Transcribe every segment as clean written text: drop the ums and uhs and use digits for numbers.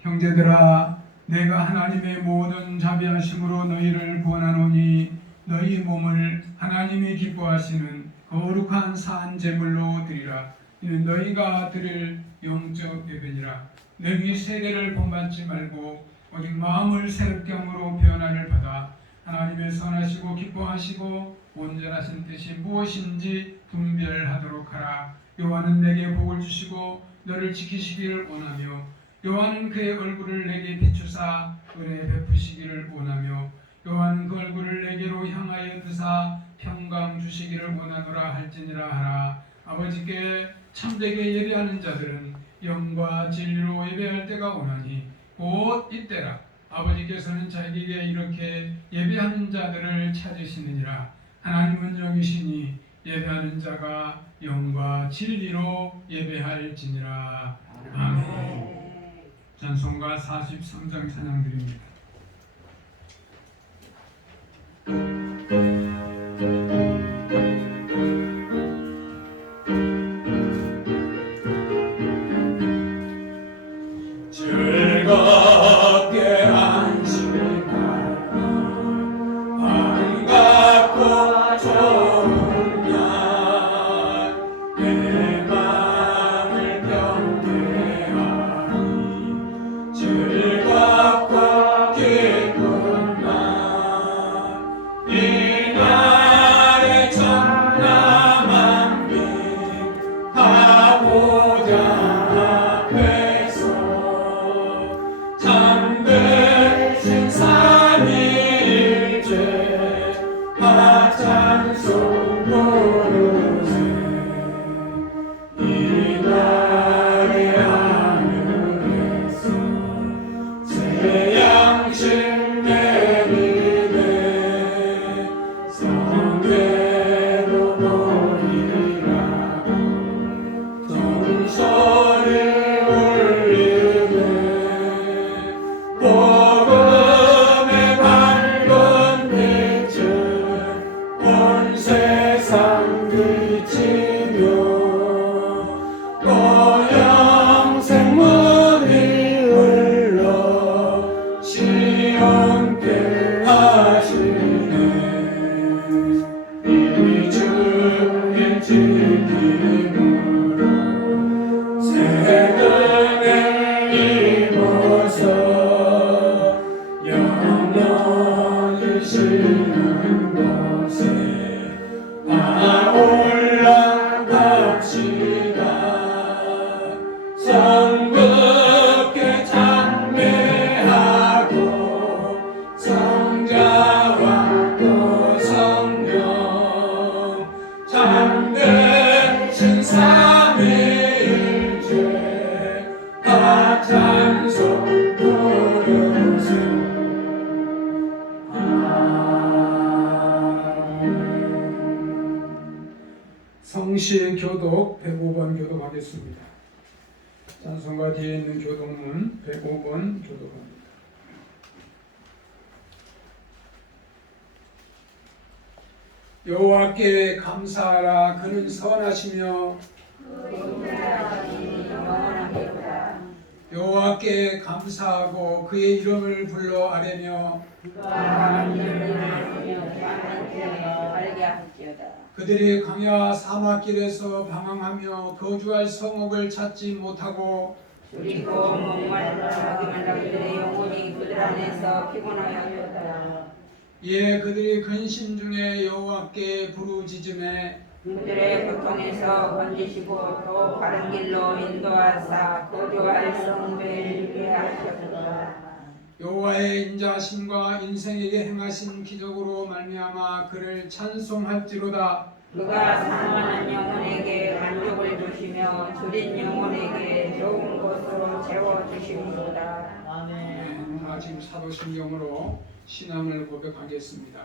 형제들아, 내가 하나님의 모든 자비하심으로 너희를 구원하노니 너희 몸을 하나님이 기뻐하시는 거룩한 산 제물로 드리라. 이는 너희가 드릴 영적 예배니라. 너희 세대를 본받지 말고 오직 마음을 새롭게 함으로 변화를 받아 하나님의 선하시고 기뻐하시고 온전하신 뜻이 무엇인지 분별하도록 하라. 여호와는 내게 복을 주시고 너를 지키시기를 원하며 여호와는 그의 얼굴을 내게 비추사 은혜 베푸시기를 원하며 여호와는 그 얼굴을 내게로 향하여 드사 평강 주시기를 원하노라 할지니라 하라. 아버지께 참되게 예배하는 자들은 영과 진리로 예배할 때가 오나니 곧 이때라. 아버지께서는 자기에게 이렇게 예배하는 자들을 찾으시느니라. 하나님은 영이시니 예배하는 자가 영과 진리로 예배할지니라. 아멘. 찬송가 43장 찬양드립니다. 즐겁게 안식하라. 반갑고 좋은 날 내 맘을 경배하니 즐겁고 기쁜 날 이 날의 청남한 빛 가보자 앞에서 참되신 삼위일체 찬송 부르세. 이 날의 하늘에서 새 양식 내리네. 성궤로 보이라고 종소리 울리네. 복음의 밝은 빛은 온 세상 비치며 또 영생문이 흘러 시온께 하시네. 이 주의 지킴으로 새근을 입어서 영원히 쉬는 곳에 올라갑시다. 성급게 찬미하고 성자와 또 성령 참되신 삼위일체 다 찬송 부르세. 성시 교독 105번 교독하겠습니다. 찬송가 뒤에 있는 교독문 105번 교독합니다. 여호와께 감사하라. 그는 선하시며 여호와께 감사하고 그의 이름을 불러 아뢰며 그들이 광야 사막길에서 방황하며 거주할 성읍을 찾지 못하고 그리고 목마르다 그들의 영혼이 그들 안에서 피곤하였다. 예, 그들이 근심 중에 여호와께 부르짖음에 그들의 고통에서 건지시고 또 바른 길로 인도하사 거주할 성읍에 이르게 하셨다. 여호와의 인자하심과 인생에게 행하신 기적으로 말미암아 그를 찬송할지로다. 그가 산만한 영혼에게 만족을 주시며 줄인 영혼에게 좋은 곳으로 채워주시리로다. 아멘. 지금 사도신경으로 신앙을 고백하겠습니다.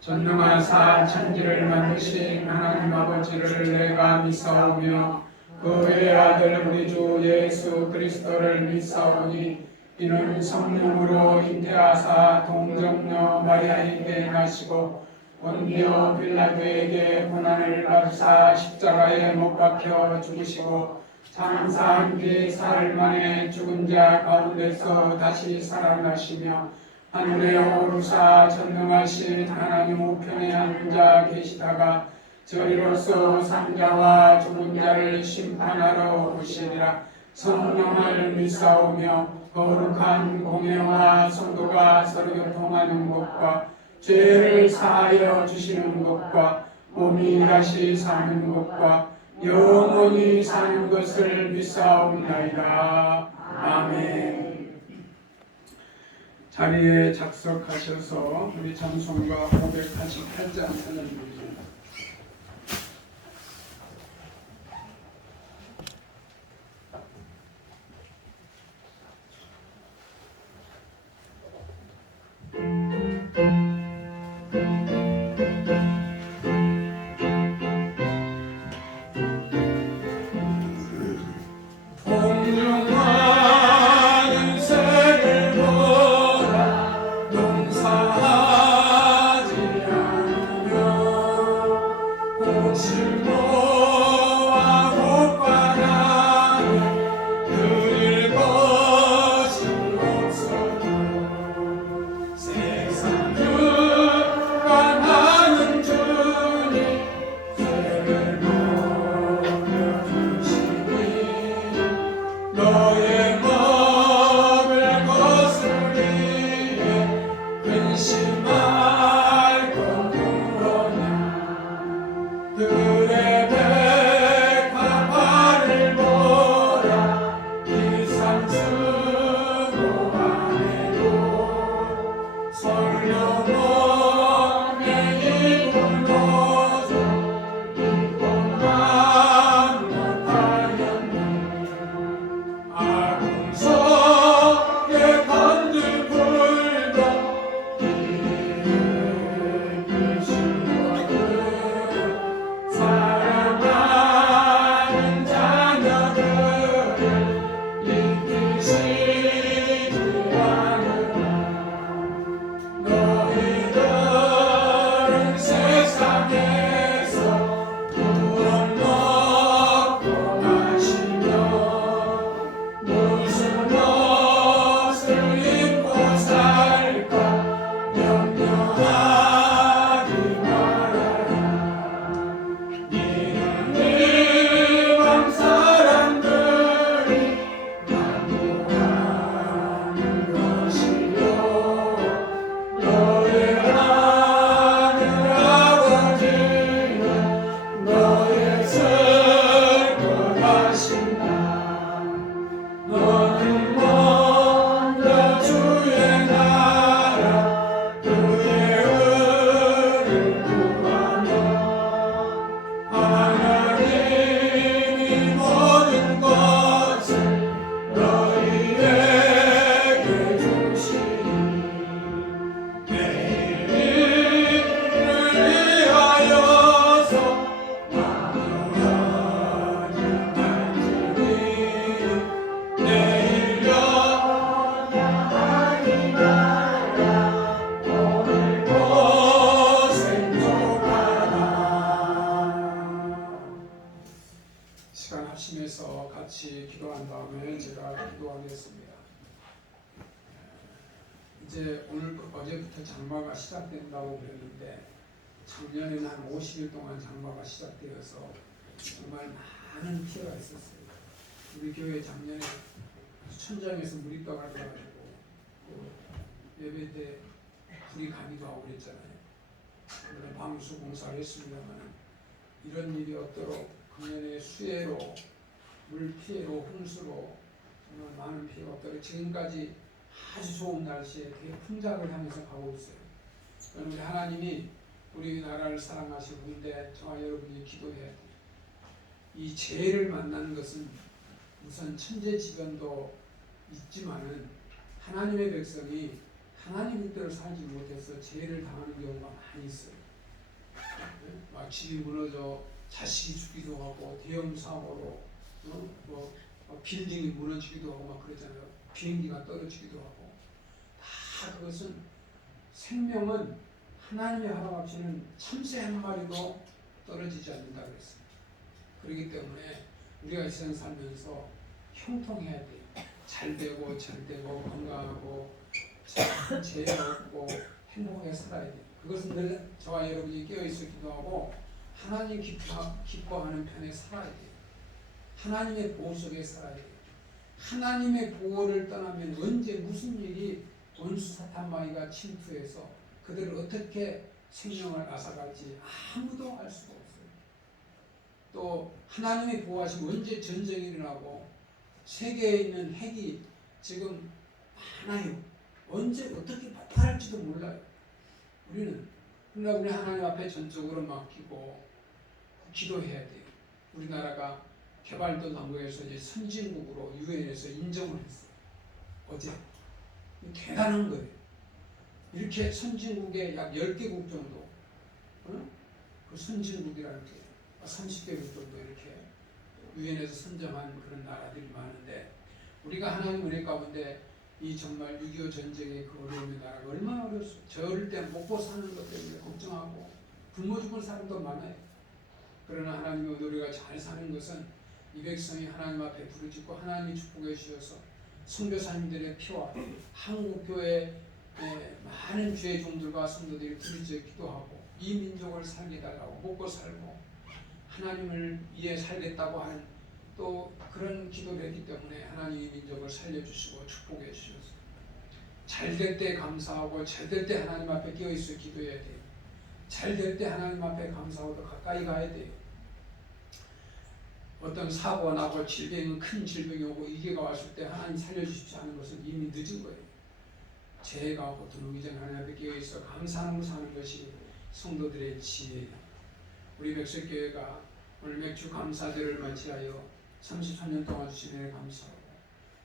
전능하사 천지를 만드신 하나님 아버지를 내가 믿사오며 그의 아들 우리 주 예수 그리스도를 믿사오니 이는 성령으로 잉태하사 동정녀 마리아에게 나시고 본디오 빌라도에게 고난을 받으사 십자가에 못 박혀 죽으시고 장사한 뒤 사흘 만에 죽은 자 가운데서 다시 살아나시며 하늘에 오르사 전능하신 하나님 우편에 앉아 계시다가 저리로서 산자와 죽은 자를 심판하러 오시리라. 성령을 믿사오며 거룩한 공회와 성도가 서로 교통하는 것과 죄를 사하여 주시는 것과 몸이 다시 사는 것과 영원히 사는 것을 믿사옵나이다. 아멘. 자리에 작석하셔서 우리 찬송가 588장 선언드립니다. 공중하는 새를 보라 농사하지 않으며 꽃을 모아 꽃바람에 그릴 것이 없어도 세상 주관하는 주님 새를 보여주시니 너의 먹을 것을 위해 근심할 것 무엇냐 들의 백합화를 보라 비상 쓰고 안에도 설령원의 입은 옷을 입고만 못하였네 아궁석에 건들 불던 이를 피시거든 사랑하는 자녀들을 잊으시지 않으라 너희들은 세상에서 무엇 먹고 마시며 무슨 옷을 입고 살까 염려하지 말아라 이는 이방 사람들이 만무하는 것이요 너의 하늘 아버지는 너의 슬 것하신다 너는 먼저 주의 나라 그의 의를 구하며 하나님이 모든 것을 너희에게 주시니 내일을 위하여서 마무하지 말지니 내일 염려하지 말라 오늘 고생 족하라 시간 합심해서 같이 기도한 다음에 제가 기도하겠습니다. 이제 오늘 어제부터 장마가 시작된다고 그랬는데 작년에는 한 50일 동안 장마가 시작되어서 정말 많은 피해가 있었어요. 우리 교회 작년에 천장에서 물이 떠가지고 예배 때 불이 가기도 하고 그랬잖아요. 물론 방수 공사를 했습니다만 이런 일이 없도록 금년에 수해로 물 피해로 홍수로 정말 많은 피해가 없도록 지금까지 아주 좋은 날씨에 되게 풍작을 하면서 가고 있어요. 우리 하나님이 우리나라를 사랑하시고 있는데 저와 여러분이 기도해야 돼요. 이 죄를 만나는 것은 우선 천재지변도 있지만은 하나님의 백성이 하나님 뜻대로 살지 못해서 죄를 당하는 경우가 많이 있어요. 막 집이 무너져 자식이 죽기도 하고 대형 사고로 빌딩이 무너지기도 하고 막 그러잖아요. 비행기가 떨어지기도 하고 다 그것은 생명은 하나님의 허락 없이는 참새 한 마리도 떨어지지 않는다 그랬어요. 그렇기 때문에 우리가 이 세상 살면서 형통해야 돼요. 잘 되고 잘 되고 건강하고 참 죄 없고 행복하게 살아야 돼요. 그것은 늘 저와 여러분이 깨어있어 기도하고 하나님 기뻐하는 편에 살아야 돼요. 하나님의 보호 속에 살아야 돼요. 하나님의 보호를 떠나면 언제 무슨 일이 원수 사탄 마귀가 침투해서 그들을 어떻게 생명을 앗아갈지 아무도 알 수가 없어요. 또 하나님의 보호하시면 언제 전쟁이 일어나고 세계에 있는 핵이 지금 많아요. 언제 어떻게 폭발할지도 몰라요. 그러나 우리 하나님 앞에 전적으로 맡기고 기도해야 돼요. 우리나라가 개발도상국에서 이제 선진국으로 유엔에서 인정을 했어요. 어제. 대단한 거예요. 이렇게 선진국의 약 10개국 정도, 그 선진국이라는 게 30개국 정도 이렇게 유엔에서 선정한 그런 나라들이 많은데 우리가 하나님 은혜 가운데 이 정말 6.25 전쟁의 그 어려움의 나라가 얼마나 어려웠어요. 저 어릴 때 먹고 사는 것 때문에 걱정하고 굶어 죽은 사람도 많아요. 그러나 하나님의 우리가 잘 사는 것은 이 백성이 하나님 앞에 부르짖고 하나님이 축복해 주셔서 선교사님들의 피와 한국교회 많은 주의 종들과 성도들이 부르짖어 기도하고 이 민족을 살게 달라고 먹고 살고 하나님을 위해 살겠다고 하는 또 그런 기도를 했기 때문에 하나님이 민족을 살려주시고 축복해 주셔서 잘 될 때 감사하고 잘 될 때 하나님 앞에 끼어있어 기도해야 돼요. 잘 될 때 하나님 앞에 감사하고 더 가까이 가야 돼요. 어떤 사고가 나고 질병은 큰 질병이 오고 위기가 왔을 때 하나님 살려주십시 하는 것은 이미 늦은 거예요. 죄가 없고 들어오기 전에 하나님 앞에 끼어있어 감사하면서 사는 것이 성도들의 지혜예요. 우리 백설교회가 오늘 맥주 감사제를 맞이하여 33년 동안 주신 은혜 감사하고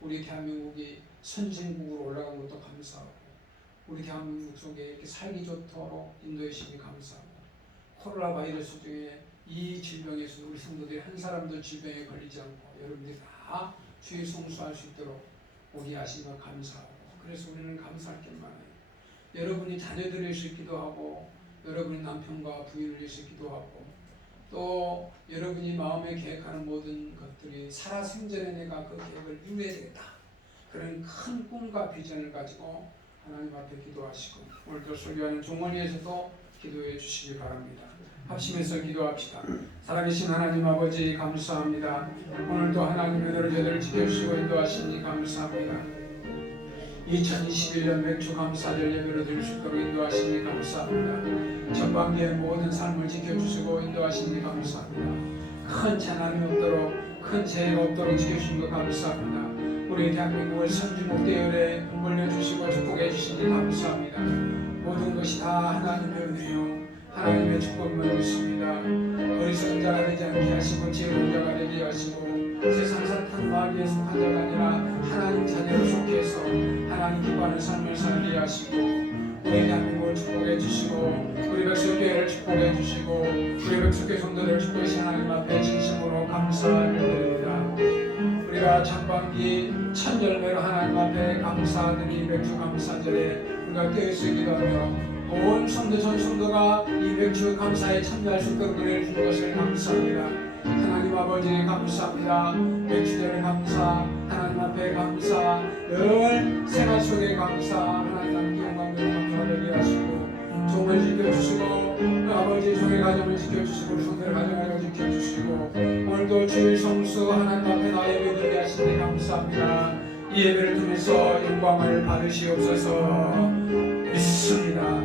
우리 대한민국이 선진국으로 올라간 것도 감사하고 우리 대한민국 속에 이렇게 살기 좋도록 인도해 주시니 감사하고 코로나 바이러스 중에 이 질병에서 우리 성도들이 한 사람도 질병에 걸리지 않고 여러분들이 다 주의 성수할 수 있도록 오게 하신 것 감사하고 그래서 우리는 감사할 게 많아요. 여러분이 자녀들을 위해서 기도하고 여러분이 남편과 부인을 위해서 기도하고 또 여러분이 마음에 계획하는 모든 것들이 살아생전에 내가 그 계획을 이루어야 되겠다. 그런 큰 꿈과 비전을 가지고 하나님 앞에 기도하시고 오늘도 설교하는 종원위에서도 기도해 주시기 바랍니다. 합심해서 기도합시다. 살아계신 하나님 아버지 감사합니다. 오늘도 하나님의 은혜로 저희들을 지켜주시고 인도하시니 감사합니다. 2021년 맥주 감사절 예배로 드릴 수 있도록 인도하시니 감사합니다. 전반기의 모든 삶을 지켜주시고 인도하시니 감사합니다. 큰 재난이 없도록 큰 재해가 없도록 지켜주신 것 감사합니다. 우리 대한민국을 선진국 대열에 물려 주시고 축복해 주시니 감사합니다. 모든 것이 다 하나님의 은혜요 하나님의 축복만 믿습니다. 어리석은 자가 되지 않게 하시고 지혜로운 자가 되게 하시고 세상 사탄 마귀에 속한 자가 아니라 하나님 자녀로 속해서 하나님 기뻐하는 삶을 살게 하시고 우리 대한민국을 축복해 주시고 우리 백성교회를 축복해 주시고 우리 백성교회 성도들을 축복하신 하나님 앞에 진심으로 감사를 드립니다. 우리가 전반기 첫 열매로 하나님 앞에 감사드리 맥주 감사절에 우리가 깨어있어 기도하며 온 성도 전 성도가 이 맥주 감사에 참여할 수 있도록 은혜를 준 것을 감사합니다. 하나님 아버지 감사합니다. 맥주절에 감사, 하나님 앞에 감사, 늘 생활 속에 감사, 하나님 앞에 영광으로 감사하게 하시고 종을 지켜주시고 아버지 종의 가정을 지켜주시고 우리 성도의 가정을 지켜주시고 오늘도 주일 성수 하나님 앞에 나 예배드리게 하시니 감사합니다. 이 예배를 통해서 영광을 받으시옵소서. 믿습니다.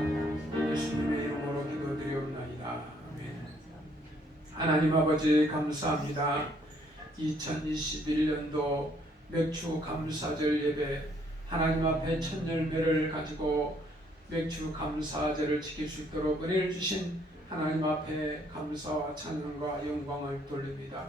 예수님의 이름으로 기도드리옵나이다. 아멘. 하나님 아버지 감사합니다. 2021년도 맥주 감사절 예배 하나님 앞에 첫 열매를 가지고 맥주 감사제를 지킬 수 있도록 은혜를 주신 하나님 앞에 감사와 찬양과 영광을 돌립니다.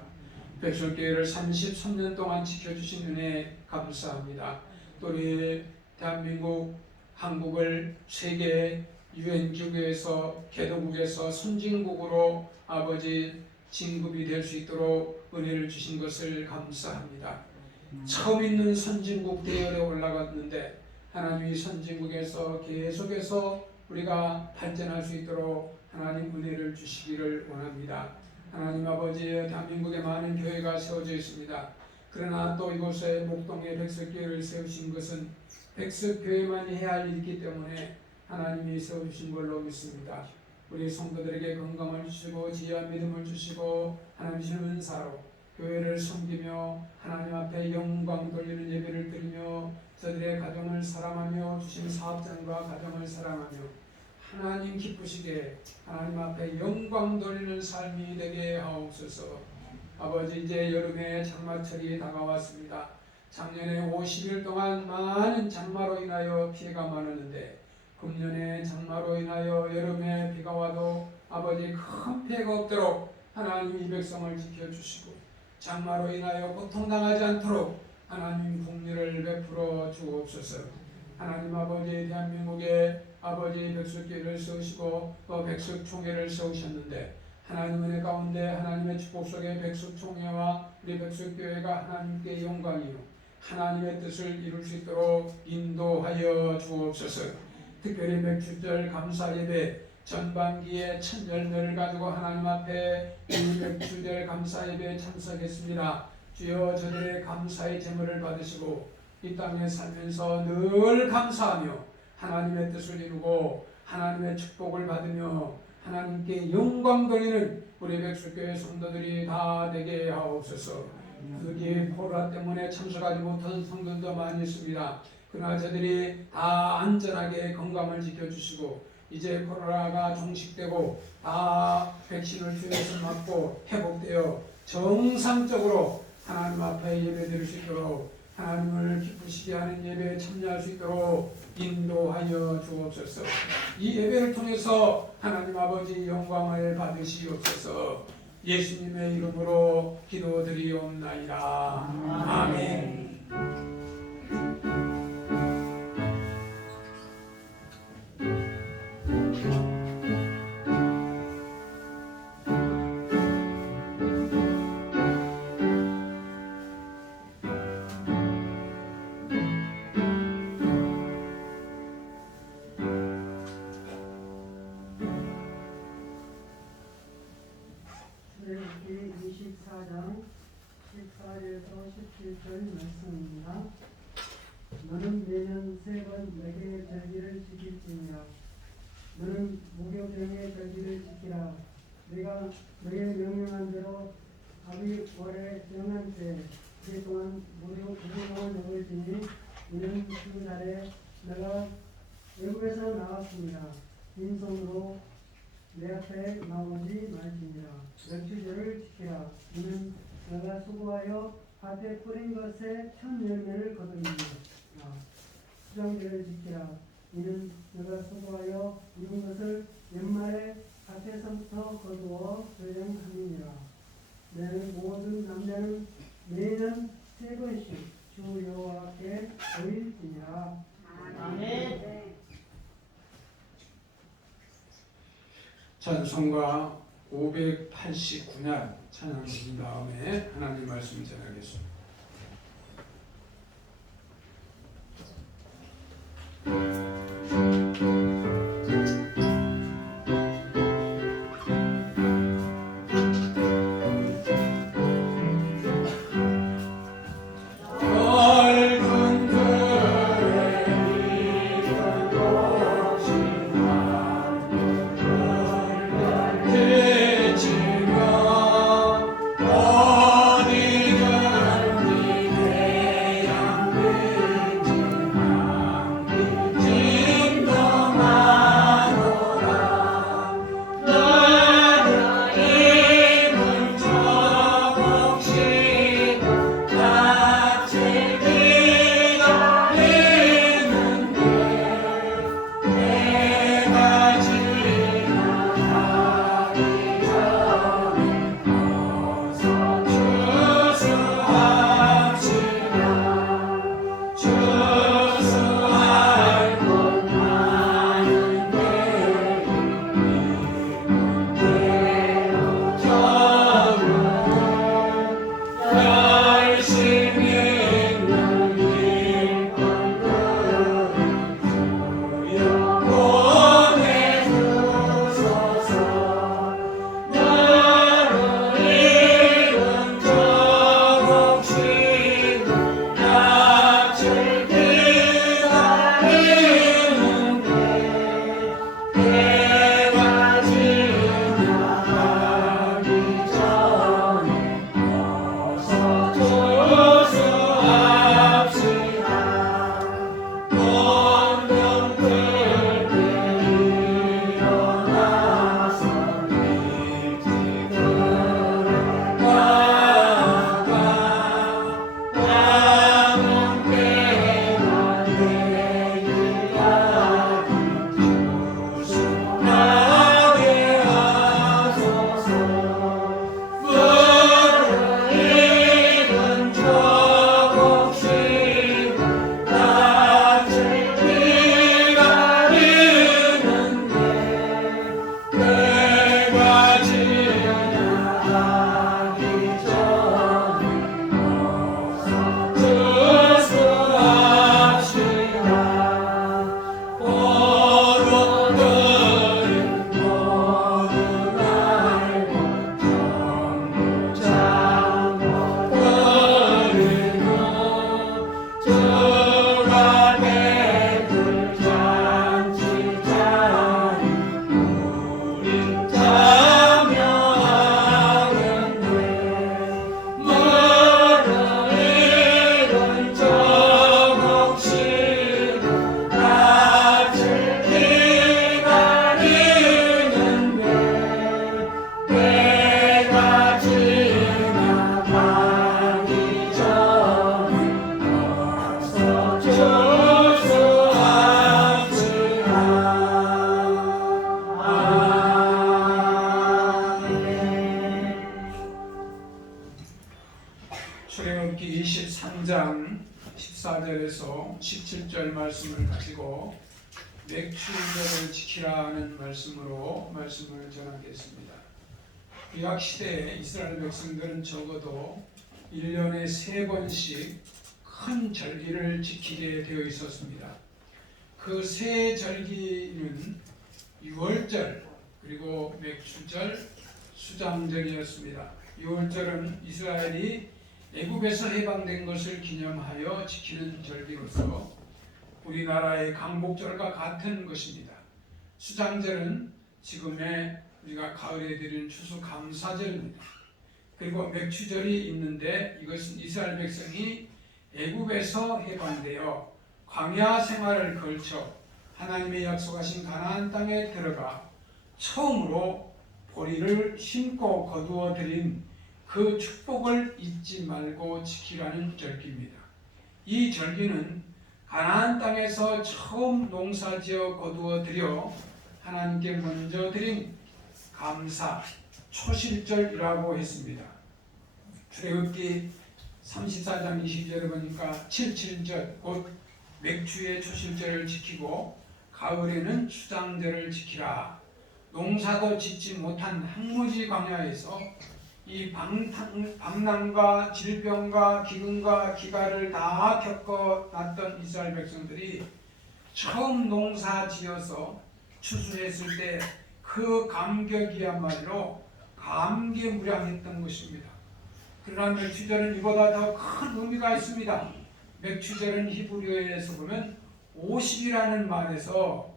백설교회를 33년 동안 지켜주신 은혜 감사합니다. 또 우리 대한민국, 한국을 세계 유엔기구에서 개도국에서 선진국으로 아버지 진급이 될 수 있도록 은혜를 주신 것을 감사합니다. 처음 있는 선진국 대열에 올라갔는데 하나님이 선진국에서 계속해서 우리가 발전할 수 있도록 하나님 은혜를 주시기를 원합니다. 하나님 아버지, 대한민국에 많은 교회가 세워져 있습니다. 그러나 또 이곳에 목동에 백석교회를 세우신 것은 백석교회만이 해야 할 일이기 때문에 하나님이 세워주신 걸로 믿습니다. 우리 성도들에게 건강을 주시고 지혜와 믿음을 주시고 하나님 주신 은사로 교회를 섬기며 하나님 앞에 영광 돌리는 예배를 드리며 저들의 가정을 사랑하며 주신 사업장과 가정을 사랑하며 하나님 기쁘시게 하나님 앞에 영광 돌리는 삶이 되게 하옵소서. 아버지, 이제 여름의 장마철이 다가왔습니다. 작년에 50일 동안 많은 장마로 인하여 피해가 많았는데 금년에 장마로 인하여 여름에 비가 와도 아버지 큰 피해가 없도록 하나님 이 백성을 지켜주시고 장마로 인하여 고통당하지 않도록 하나님 긍휼을 베풀어 주옵소서. 하나님 아버지, 대한민국에 아버지 백석교회를 세우시고 또 백석총회를 세우셨는데 하나님 은혜 가운데 하나님의 축복 속에 백석총회와 우리 백석교회가 하나님께 영광이요 하나님의 뜻을 이룰 수 있도록 인도하여 주옵소서. 특별히 맥주절 감사예배 전반기에 첫 열매를 가지고 하나님 앞에 이 맥주절 감사예배에 참석했습니다. 주여, 저들의 감사의 제물을 받으시고 이 땅에 살면서 늘 감사하며 하나님의 뜻을 이루고 하나님의 축복을 받으며 하나님께 영광 돌리는 우리 백석교회 성도들이 다 되게 하옵소서. 여기 코로나 때문에 참석하지 못한 성도들도 많이 있습니다. 그러나 저들이 다 안전하게 건강을 지켜주시고 이제 코로나가 종식되고 다 백신을 투여해서 맞고 회복되어 정상적으로 하나님 앞에 예배드릴 수 있도록 하나님을 기쁘시게 하는 예배에 참여할 수 있도록 인도하여 주옵소서. 이 예배를 통해서 하나님 아버지 영광을 받으시옵소서. 예수님의 이름으로 기도드리옵나이다. 아멘. 출애굽기 24장 14절에서 17절 말씀입니다. 너는 매년 3번 내게 절기를 지킬지니라. 너는 무교병의 절기를 지키라. 내가 너의 명령한 대로 아비월의 정한 때 그동안 무교병을 먹을지니 이는 주날에 내가 외국에서 나왔습니다. 빈손으로 내 앞에 나오지 말지니라. 맥주절을 지키라. 이는 내가 수고하여 밭에 뿌린 것에 첫 열매를 거두리라. 수장절을 지키라. 이는 내가 수고하여 이룬 것을 연말에 밭에서부터 거두어 저장함이니라. 내 모든 남자는 매년 3번씩 주 여호와께 드릴지니라. 아멘. 찬송가 589년 찬양 드린 다음에 하나님 말씀 전하겠습니다. 14절에서 17절 말씀을 가지고 맥추절을 지키라 하는 말씀으로 말씀을 전하겠습니다. 구약 시대에 이스라엘 백성들은 적어도 1년에 3번씩 큰 절기를 지키게 되어 있었습니다. 그 세 절기는 유월절, 그리고 맥추절, 수장절이었습니다. 유월절은 이스라엘이 애굽에서 해방된 것을 기념하여 지키는 절기로서 우리나라의 강복절과 같은 것입니다. 수장절은 지금의 우리가 가을에 드리는 추수감사절입니다. 그리고 맥추절이 있는데 이것은 이스라엘 백성이 애굽에서 해방되어 광야 생활을 걸쳐 하나님의 약속하신 가나안 땅에 들어가 처음으로 보리를 심고 거두어 드린 그 축복을 잊지 말고 지키라는 절기입니다. 이 절기는 가나안 땅에서 처음 농사지어 거두어 들여 하나님께 먼저 드린 감사, 초실절이라고 했습니다. 출애굽기 34장 20절에 보니까 77절, 곧 맥추의 초실절을 지키고 가을에는 수장절을 지키라. 농사도 짓지 못한 황무지 광야에서 이 방랑과 질병과 기근과 기가를 다 겪어났던 이스라엘 백성들이 처음 농사 지어서 추수했을 때 그 감격이야말로 감개무량했던 것입니다. 그러나 맥추절은 이보다 더 큰 의미가 있습니다. 맥추절은 히브리어에서 보면 50이라는 말에서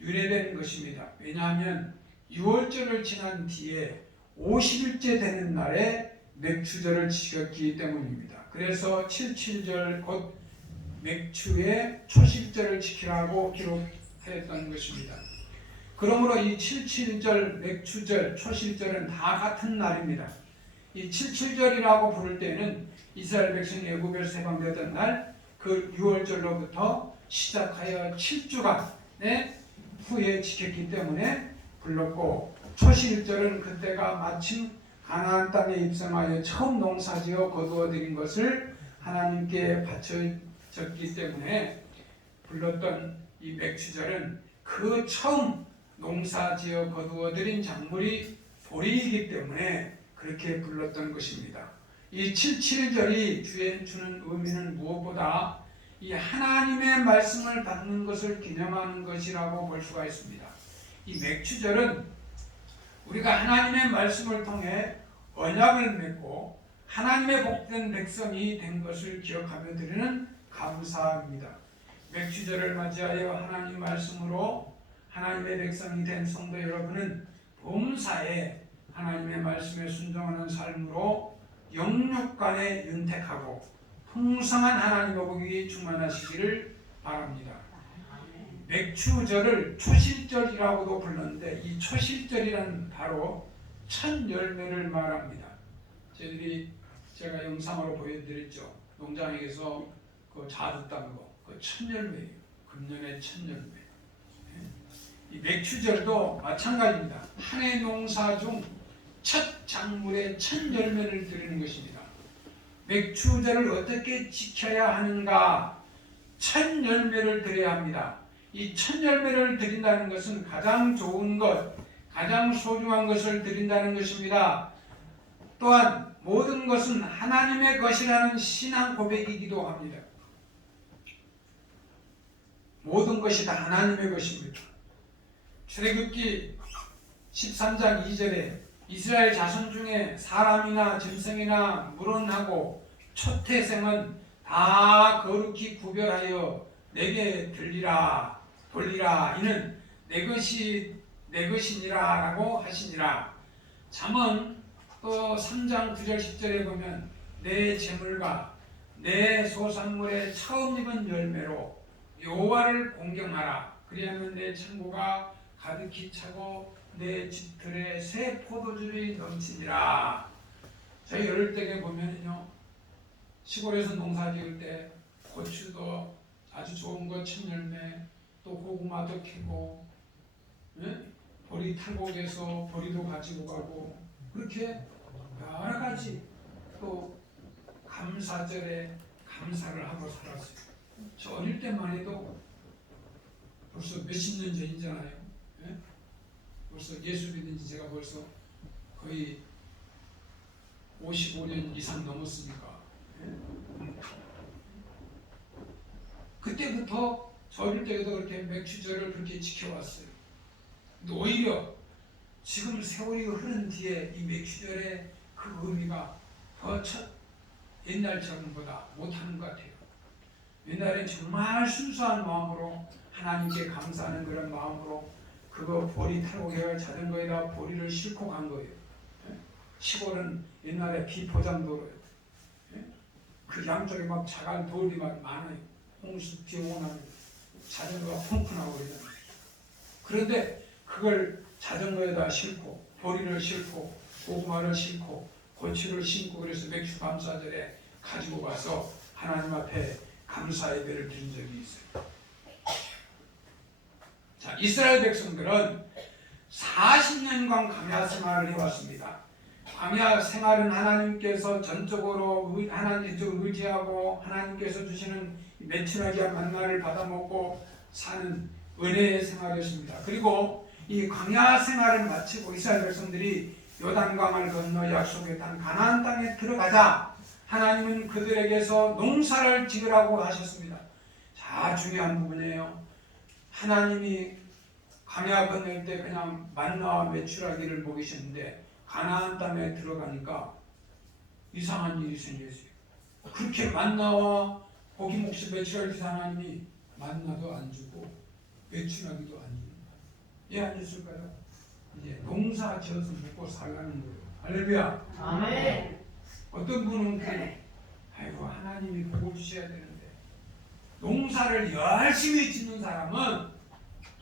유래된 것입니다. 왜냐하면 6월절을 지난 뒤에 50일째 되는 날에 맥추절을 지켰기 때문입니다. 그래서 77절 곧 맥추의 초실절을 지키라고 기록했던 것입니다. 그러므로 이 77절, 맥추절, 초실절은 다 같은 날입니다. 이 77절이라고 부를 때는 이스라엘 백성이 애굽에서 해방되던 날 그 6월절로부터 시작하여 7주간의 후에 지켰기 때문에 불렀고, 초실절은 그때가 마침 가나안 땅에 입성하여 처음 농사지어 거두어들인 것을 하나님께 바쳐졌기 때문에 불렀던 이 맥추절은 그 처음 농사지어 거두어들인 작물이 보리이기 때문에 그렇게 불렀던 것입니다. 이 77절이 주는 의미는 무엇보다 이 하나님의 말씀을 받는 것을 기념하는 것이라고 볼 수가 있습니다. 이 맥추절은 우리가 하나님의 말씀을 통해 언약을 맺고 하나님의 복된 백성이 된 것을 기억하며 드리는 감사입니다. 맥추절을 맞이하여 하나님 말씀으로 하나님의 백성이 된 성도 여러분은 범사에 하나님의 말씀에 순종하는 삶으로 영육간에 윤택하고 풍성한 하나님의 복이 충만하시기를 바랍니다. 맥추절을 초실절이라고도 불렀는데 이 초실절이란 바로 첫 열매를 말합니다. 제가 영상으로 보여드렸죠. 농장에서 그 자두 딴 거, 그 첫 열매예요. 금년의 첫 열매. 이 맥추절도 마찬가지입니다. 한 해 농사 중 첫 작물의 첫 열매를 드리는 것입니다. 맥추절을 어떻게 지켜야 하는가? 첫 열매를 드려야 합니다. 이 첫 열매를 드린다는 것은 가장 좋은 것, 가장 소중한 것을 드린다는 것입니다. 또한 모든 것은 하나님의 것이라는 신앙 고백이기도 합니다. 모든 것이 다 하나님의 것입니다. 출애굽기 13장 2절에 이스라엘 자손 중에 사람이나 짐승이나 물론하고 초태생은 다 거룩히 구별하여 내게 돌리라 이는 내 것이니라 라고 하시니라. 잠언 또 3장 9절 10절에 보면 내 재물과 내 소산물의 처음 익은 열매로 여호와를 공경하라. 그리하면 내 창고가 가득히 차고 내 집들에 새 포도주를 넘치니라. 저희 어릴 때 보면요, 시골에서 농사 지을 때 고추도 아주 좋은 거 첫 열매, 또 고구마도 캐고, 보리 탈곡해서 보리도 가지고 가고, 그렇게 여러 가지, 또 감사절에 감사를 하고 살았어요. 저 어릴 때만 해도 벌써 몇십 년 전이잖아요. 예? 벌써 예수 믿은 지 제가 벌써 거의 55년 이상 넘었으니까. 예? 그때부터 저 어릴 때도 그렇게 맥주절을 그렇게 지켜왔어요. 근데 오히려 지금 세월이 흐른 뒤에 이 맥주절의 그 의미가 더 옛날처럼보다 못하는 것 같아요. 옛날엔 정말 순수한 마음으로 하나님께 감사하는 그런 마음으로 그거 보리 타고 내가 자전거에다 보리를 싣고 간 거예요. 예? 시골은 옛날에 비포장도로예요. 예? 그 양쪽에 막 자갈 돌이 막 많아요. 홍수 비 오고 나면 자전거가 펑펑하고 그러잖아요. 그런데 그걸 자전거에다 싣고 보리를 싣고 고구마를 싣고 고추를 심고 그래서 맥주 감사절에 가지고 가서 하나님 앞에 감사 예배를 드린 적이 있어요. 자, 이스라엘 백성들은 40년간 광야 생활을 해왔습니다. 광야 생활은 하나님께서 전적으로 하나님께 의지하고 하나님께서 주시는 매춘하게 만나를 받아먹고 사는 은혜의 생활이었습니다. 그리고 이 광야 생활을 마치고 이스라엘 백성들이 요단강을 건너 약속의 땅 가나안 땅에 들어가자 하나님은 그들에게서 농사를 지으라고 하셨습니다. 자, 중요한 부분이에요. 하나님이 광야 건널 때 그냥 만나와 메추라기를 먹이셨는데 가나안 땅에 들어가니까 이상한 일이 생겼어요. 그렇게 만나와 고기 몫이 메추라기 하나님이 만나도 안 주고 메추라기도 안 주는 거예요. 예, 아니었을까요? 이제 농사 지어서 먹고 살라는 거예요. 할렐루야. 아멘. 어떤 분은 그래, 아이고 하나님이 복을 주셔야 되는데 농사를 열심히 짓는 사람은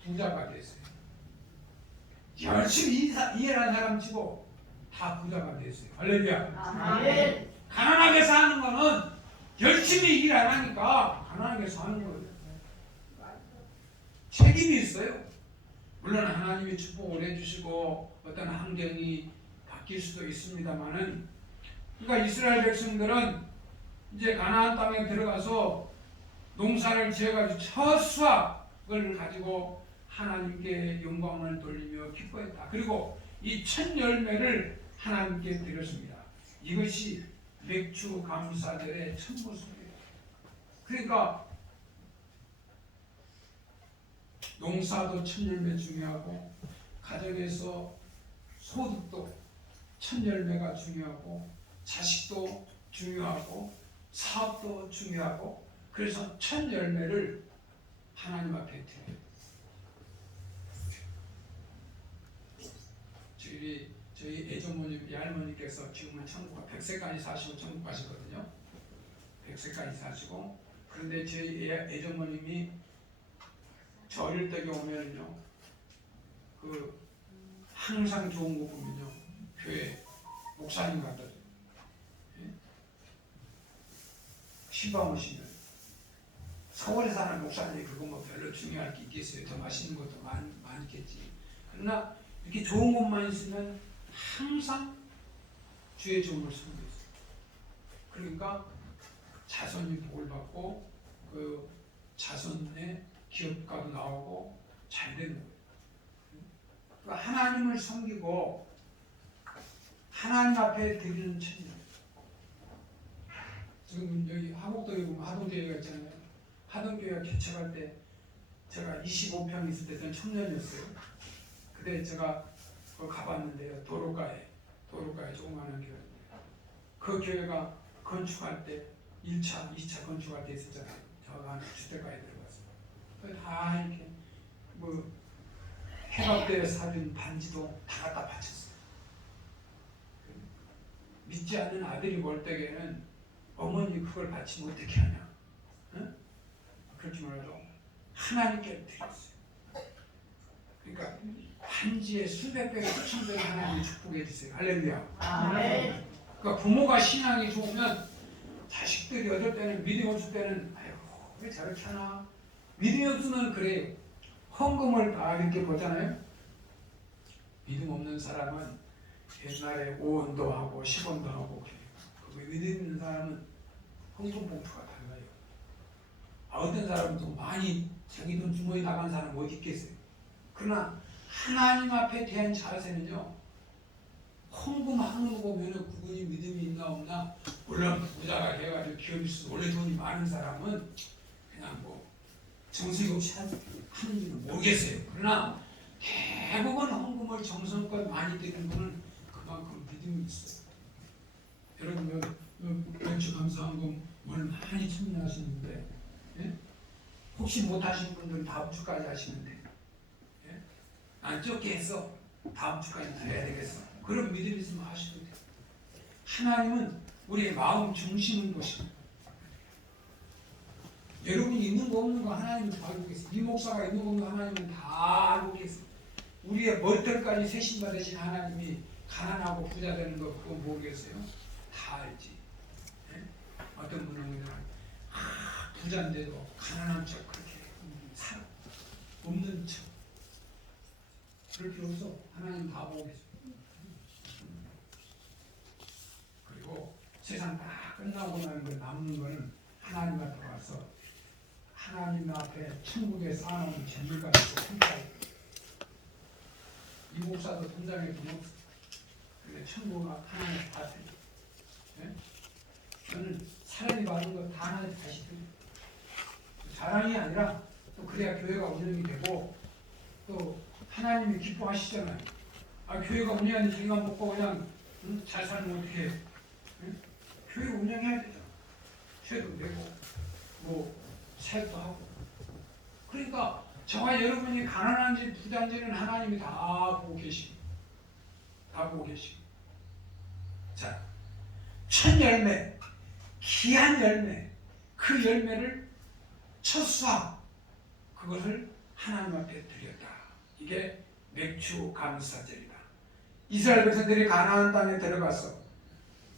부자가 됐어요. 열심히 일하는 사람 치고 다 부자가 됐어요. 할렐루야. 아멘. 가난하게 사는 거는 열심히 일 안 하니까 가난하게 사는 거예요. 책임이 있어요. 물론 하나님이 축복을 해주시고 어떤 환경이 바뀔 수도 있습니다만은, 그러니까 이스라엘 백성들은 이제 가나안 땅에 들어가서 농사를 지어가지고 첫 수확을 가지고 하나님께 영광을 돌리며 기뻐했다. 그리고 이 첫 열매를 하나님께 드렸습니다. 이것이 맥주 감사절의 첫 모습이에요. 그러니까 농사도 첫 열매 중요하고 가정에서 소득도 첫 열매가 중요하고 자식도 중요하고 사업도 중요하고, 그래서 첫 열매를 하나님 앞에 드려요. 저희 애조모님, 할머니께서 지금은 천국 100세까지 사시고 천국 가시거든요. 100세까지 사시고, 그런데 저희 애조모님이 저 어릴 적에 오면은요, 그 항상 좋은 거 보면요, 교회 목사님 갖다 줘요. 예? 시방 오시면 서울에 사는 목사님이 그거 뭐 별로 중요할 게 있겠어요. 더 맛있는 것도 많겠지. 그러나 이렇게 좋은 것만 있으면 항상 주의 종을 섬기고 있어요. 그러니까 자손이 복을 받고 그 자손의 기업가도 나오고 잘 되는 거예요. 그러니까 하나님을 섬기고 하나님 앞에 드리는 천년. 지금 여기 하곡도에 보면 하동교회가 있잖아요. 하동교회가 개척할 때 제가 25평 있을 때 저는 청년이었어요. 그때 제가 그걸 가봤는데요. 도로가에 조그마한 교회인데 그 교회가 건축할 때 1차, 2차 건축할 때 있었잖아요. 저 안에 주택가에 들어갔어요. 다 이렇게 뭐 해갑대에 사진 반지도 다 갖다 바쳤어요. 믿지 않는 아들이 볼 때에는 어머니 그걸 바치면 어떻게 하냐? 응? 그렇지 말고 하나님께 드렸어요. 그러니까 반지에 수백 배, 수천 배를 하나님이 축복해 주세요. 할렐루야. 아멘. 그러니까 부모가 신앙이 좋으면 자식들이 어떨 때는 믿음이 없을 때는 아이고 왜 저렇게 하나? 믿음이 없으면 그래요. 헌금을 다 이렇게 보잖아요. 믿음 없는 사람은 옛날에 5원도 하고 10원도 하고 그래요. 믿음 있는 사람은 헌금 봉투가 달라요. 어떤 사람은 또 많이 자기 돈 주머니 나간 사람 어디 있겠어요. 그러나 하나님 앞에 대한 자세는요, 헌금하는 거 보면은 그분이 믿음이 있나 없나, 물론 부자가 돼가지고 기업이 원래 돈이 많은 사람은 그냥 뭐 정수익 없이 하는지는 모르겠어요. 그러나 대부분 헌금을 정성껏 많이 드리는 분은 그만큼 믿음이 있어요. 여러분 멸치 감사헌금 오늘 많이 참여하시는데, 예? 혹시 못하신 분들은 다음 주까지 하시면 돼요. 예? 안 적게 해서 다음 주까지 해야 되겠어. 그런 믿음이 있으면 하시면 돼요. 하나님은 우리의 마음 중심을 보십니다. 여러분이 있는 거 없는 거 하나님은 다 알고 계세요. 이 목사가 있는 거 없는 거 하나님은 다 알고 계세요. 우리의 머리털까지 세심받으신 하나님이 가난하고 부자 되는 거 그거 모르겠어요? 다 알지. 예? 어떤 분은 그냥 부자인데도 가난한 척 그렇게 살아. 없는 척. 그럴 필요 없어. 하나님 다 보고 계세요. 그리고 세상 다 끝나고 나면 남는 거는 하나님 앞에 와서 하나님 앞에 천국에 쌓아놓은 재물가 있고 통짜리. 이 목사도 통장에 돈 없어. 근데 천국은 하나님 다 드려. 예? 저는 사람이 받은 거 다 하나님 다시 드려. 자랑이 아니라 또 그래야 교회가 운영이 되고 또 하나님이 기뻐하시잖아요. 교회가 운영하는 자기가 먹고 그냥 잘 살면 어떻게 해? 교회 운영해야 되잖아. 세도 내고 뭐 세도 하고. 그러니까 저와 여러분이 가난한지 부자인지는 하나님이 다 보고 계시고 다 보고 계시고. 자, 첫 열매, 귀한 열매, 그 열매를 첫 수확, 그것을 하나님 앞에 드렸다. 이게 맥주 감사절이다. 이스라엘 백성들이 가나안 땅에 들어가서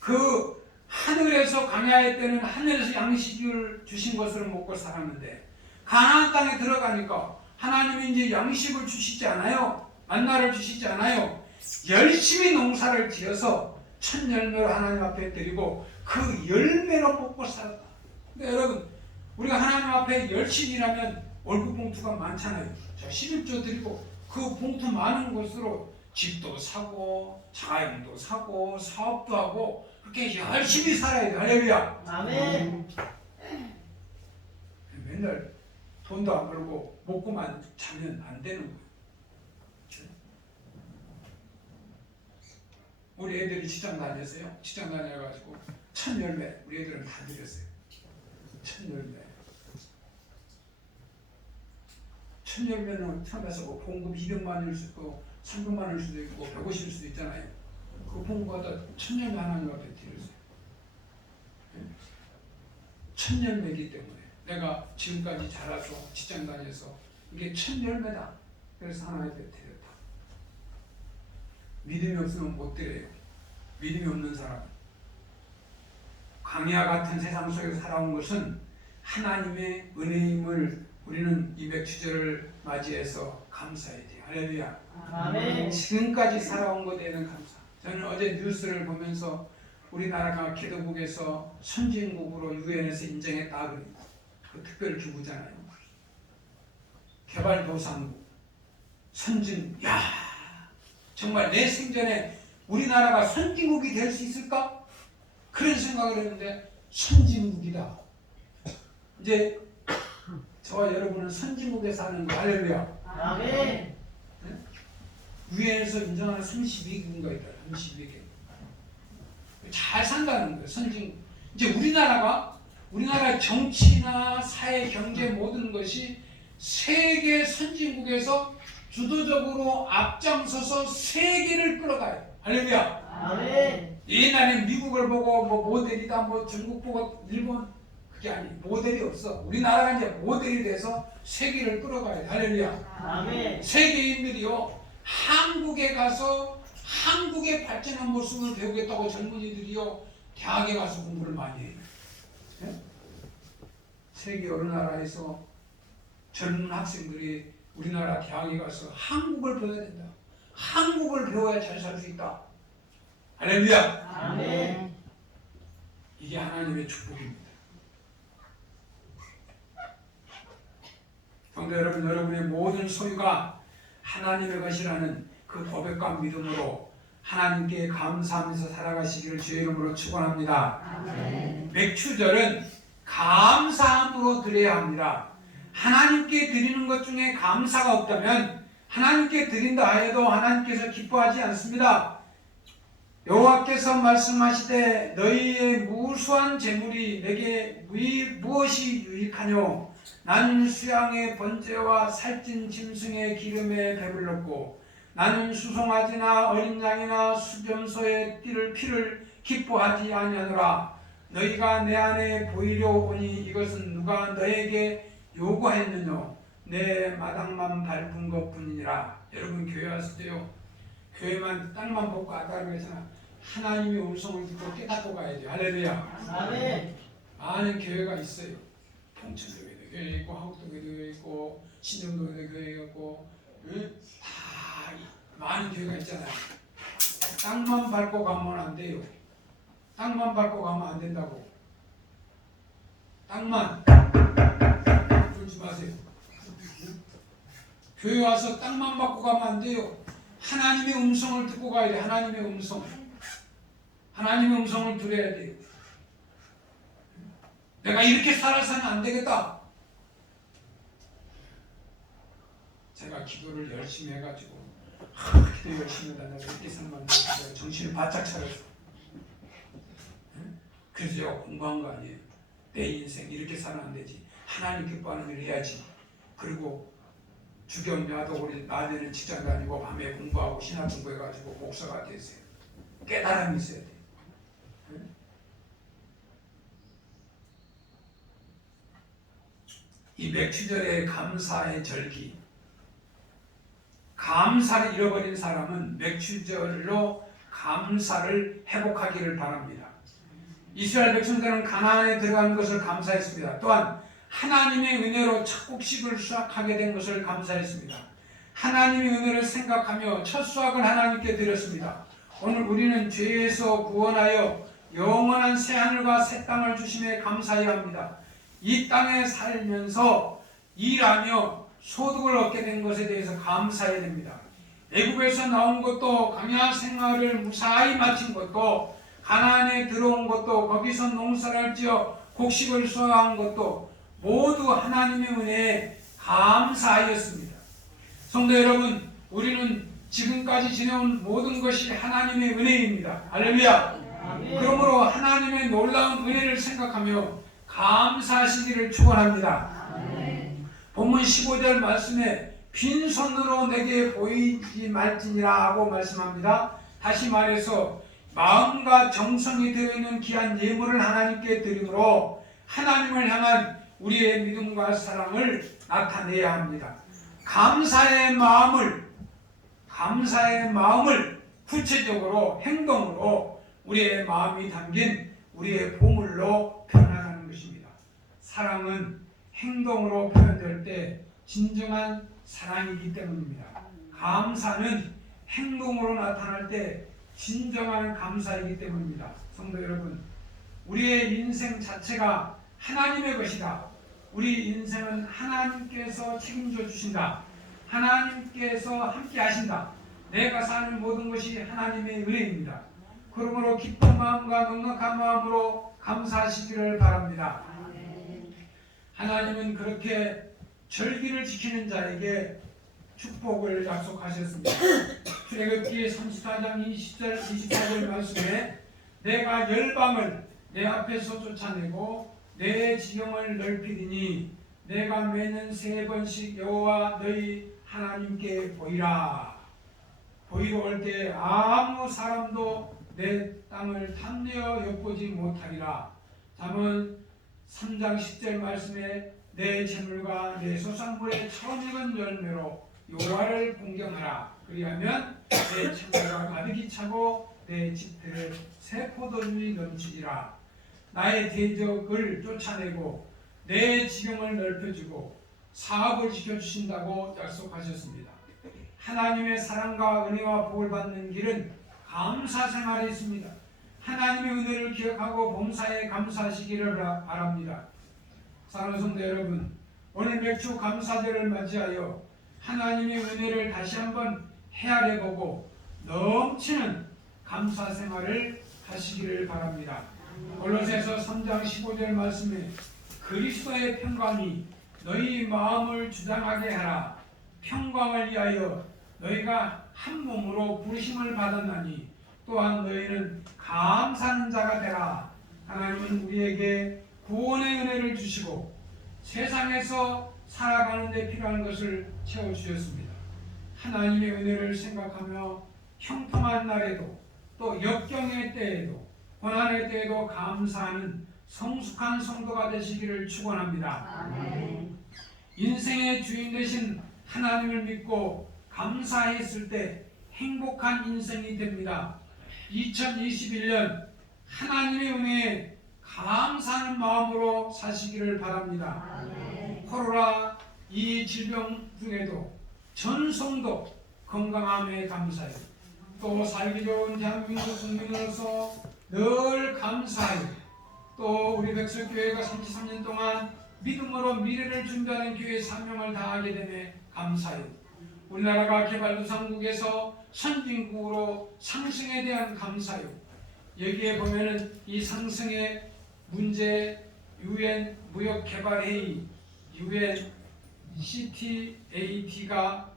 그 하늘에서 광야의 때는 하늘에서 양식을 주신 것으로 먹고 살았는데 가나안 땅에 들어가니까 하나님이 이제 양식을 주시지 않아요. 만나를 주시지 않아요. 열심히 농사를 지어서 첫 열매로 하나님 앞에 드리고 그 열매로 먹고 살았다. 근데 여러분, 우리가 하나님 앞에 열심히 일하면 월급 봉투가 많잖아요. 자, 11조 드리고 그 봉투 많은 것으로 집도 사고 자가용도 사고 사업도 하고 그렇게 열심히 살아야 돼. 할렐루야. 아멘. 맨날 돈도 안 벌고 먹고만 자면 안 되는 거예요. 우리 애들이 직장 다녔어요. 직장 다녀가지고 첫 열매 우리 애들은 다 드렸어요. 첫 열매. 첫 열매는 참가서 뭐 봉급 200만 원일 수도 있고 300만 원일 수도 있고 150일 수도 있잖아요. 그 봉급마다 첫 열매 하나님 앞에 드렸어요. 첫 열매이기 때문에 내가 지금까지 자라서 직장 다녀서 이게 첫 열매다. 그래서 하나님 앞에 드렸다. 믿음이 없으면 못 드려요. 믿음이 없는 사람. 광야 같은 세상 속에서 살아온 것은 하나님의 은혜임을 우리는 이 맥주절을 맞이해서 감사해야 돼요. 할렐루야. 아멘. 지금까지 살아온 것에 대한 감사. 저는 어제 뉴스를 보면서 우리나라가 개도국에서 선진국으로 유엔에서 인정했다. 그 특별 기구잖아요. 개발도상국. 선진. 야, 정말 내 생전에 우리나라가 선진국이 될 수 있을까? 그런 생각을 했는데 선진국이다. 이제 저와 여러분은 선진국에 사는 거. 할렐루야. 아멘. 유엔에서 인정하는 32개국가 있다. 32개. 잘 산다는 거예요. 선진국. 이제 우리나라의 정치나 사회, 경제 모든 것이 세계 선진국에서 주도적으로 앞장서서 세계를 끌어가요. 할렐루야. 아멘. 옛날에 미국을 보고 뭐 모델이다, 뭐 중국 보고 일본, 그게 아니, 모델이 없어. 우리나라가 이제 모델이 돼서 세계를 끌어가요. 할렐루야. 아멘. 세계인들이요, 한국에 가서 한국의 발전한 모습을 배우겠다고 젊은이들이요 대학에 가서 공부를 많이 해요. 네? 세계 어느 나라에서 젊은 학생들이 우리나라 대학에 가서 한국을 배워야 된다. 한국을 배워야 잘 살 수 있다. 할렐루야. 아멘. 이게 하나님의 축복입니다. 성도 여러분, 여러분의 모든 소유가 하나님의 것이라는 그 고백과 믿음으로 하나님께 감사하면서 살아가시기를 주의 이름으로 축원합니다. 맥추절은 감사함으로 드려야 합니다. 하나님께 드리는 것 중에 감사가 없다면 하나님께 드린다 하여도 하나님께서 기뻐하지 않습니다. 여호와께서 말씀하시되 너희의 무수한 재물이 내게 무엇이 유익하뇨? 나는 수양의 번제와 살찐 짐승의 기름에 배불렀고 나는 수송아지나 어린 양이나 수변소의 피를 기뻐하지 아니하노라. 너희가 내 안에 보이려 오니 이것은 누가 너에게 요구했느뇨? 내 마당만 밟은 것뿐이니라. 여러분 교회 왔을 때요, 교회만 땅만 보고 아까 그랬잖아. 하나님의 음성을 듣고 깨닫고 가야 돼요. 할렐루야. 아멘. 많은 교회가 있어요. 통천교회도 교회 있고 한국교회도 교회 있고 신정교회도 교회 있고 다 많은 교회가 있잖아요. 땅만 밟고 가면 안 돼요. 땅만 밟고 가면 안 된다고. 땅만 그러지 마세요. 교회 와서 땅만 밟고 가면 안 돼요. 하나님의 음성을 듣고 가야 돼요. 하나님의 음성. 하나님의 음성을 들어야 돼요. 내가 이렇게 살아서는 안 되겠다. 제가 기도를 열심히 해가지고 기도 열심히 하다가 이렇게 살면 안 되겠다. 정신을 바짝 차렸어. 그래서 제가 공부한 거 아니에요. 내 인생 이렇게 살면 안 되지. 하나님 기뻐하는 일을 해야지. 그리고 주경야도 우리 낮에는 직장 다니고 밤에 공부하고 신학 공부해가지고 목사가 됐어요. 깨달음이 있어야 돼. 이 맥추절의 감사의 절기, 감사를 잃어버린 사람은 맥추절로 감사를 회복하기를 바랍니다. 이스라엘 백성들은 가나안에 들어간 것을 감사했습니다. 또한 하나님의 은혜로 첫 곡식을 수확하게 된 것을 감사했습니다. 하나님의 은혜를 생각하며 첫 수확을 하나님께 드렸습니다. 오늘 우리는 죄에서 구원하여 영원한 새하늘과 새 땅을 주심에 감사해야 합니다. 이 땅에 살면서 일하며 소득을 얻게 된 것에 대해서 감사해야 됩니다. 애굽에서 나온 것도 광야 생활을 무사히 마친 것도 가나안에 들어온 것도 거기서 농사를 지어 곡식을 수확한 것도 모두 하나님의 은혜에 감사하였습니다. 성도 여러분, 우리는 지금까지 지내온 모든 것이 하나님의 은혜입니다. 할렐루야. 아멘. 그러므로 하나님의 놀라운 은혜를 생각하며 감사하시기를 축원합니다. 본문 15절 말씀에 빈손으로 내게 보이지 말지니라 하고 말씀합니다. 다시 말해서 마음과 정성이 되어있는 귀한 예물을 하나님께 드림으로 하나님을 향한 우리의 믿음과 사랑을 나타내야 합니다. 감사의 마음을 구체적으로 행동으로 우리의 마음이 담긴 우리의 보물로 표현하는 것입니다. 사랑은 행동으로 표현될 때 진정한 사랑이기 때문입니다. 감사는 행동으로 나타날 때 진정한 감사이기 때문입니다. 성도 여러분, 우리의 인생 자체가 하나님의 것이다. 우리 인생은 하나님께서 책임져 주신다. 하나님께서 함께 하신다. 내가 사는 모든 것이 하나님의 은혜입니다. 그러므로 기쁜 마음과 넉넉한 마음으로 감사하시기를 바랍니다. 하나님은 그렇게 절기를 지키는 자에게 축복을 약속하셨습니다. 출애굽기 34장 20절 24절 말씀에 내가 열방을 내 앞에서 쫓아내고 내 지경을 넓히리니 내가 매년 3번씩 여호와 너희 하나님께 보이라. 보이러 올 때 아무 사람도 내 땅을 탐내어 엿보지 못하리라. 잠언 3장 10절 말씀에 내 재물과 내 소산물의 처음 익은 열매로 여호와를 공경하라. 그리하면 내 창고가 가득히 차고 내 집들에 새 포도주이 넘치리라. 나의 대적을 쫓아내고 내 지경을 넓혀주고 사업을 지켜주신다고 약속하셨습니다. 하나님의 사랑과 은혜와 복을 받는 길은 감사 생활에 있습니다. 하나님의 은혜를 기억하고 범사에 감사하시기를 바랍니다. 사랑하는 성도 여러분, 오늘 맥주 감사절을 맞이하여 하나님의 은혜를 다시 한번 헤아려보고 넘치는 감사 생활을 하시기를 바랍니다. 골로새서 3장 15절 말씀에 그리스도의 평강이 너희 마음을 주장하게 하라. 평강을 위하여 너희가 한 몸으로 부르심을 받았나니 또한 너희는 감사하는 자가 되라. 하나님은 우리에게 구원의 은혜를 주시고 세상에서 살아가는 데 필요한 것을 채워주셨습니다. 하나님의 은혜를 생각하며 형통한 날에도 또 역경의 때에도 고난의 때에도 감사하는 성숙한 성도가 되시기를 축원합니다. 아멘. 인생의 주인 되신 하나님을 믿고 감사했을 때 행복한 인생이 됩니다. 2021년 하나님의 은혜에 감사하는 마음으로 사시기를 바랍니다. 아멘. 코로나 이 질병 중에도 전 성도 건강함에 감사해요. 또 살기 좋은 대한민국 국민으로서 늘 감사해요. 또 우리 백설교회가 33년 동안 믿음으로 미래를 준비하는 교회의 사명을 다하게 되며 감사해요. 우리나라가 개발도상국에서 선진국으로 상승에 대한 감사요. 여기에 보면은 이 상승의 문제 UN 무역개발회의 UN CTAT가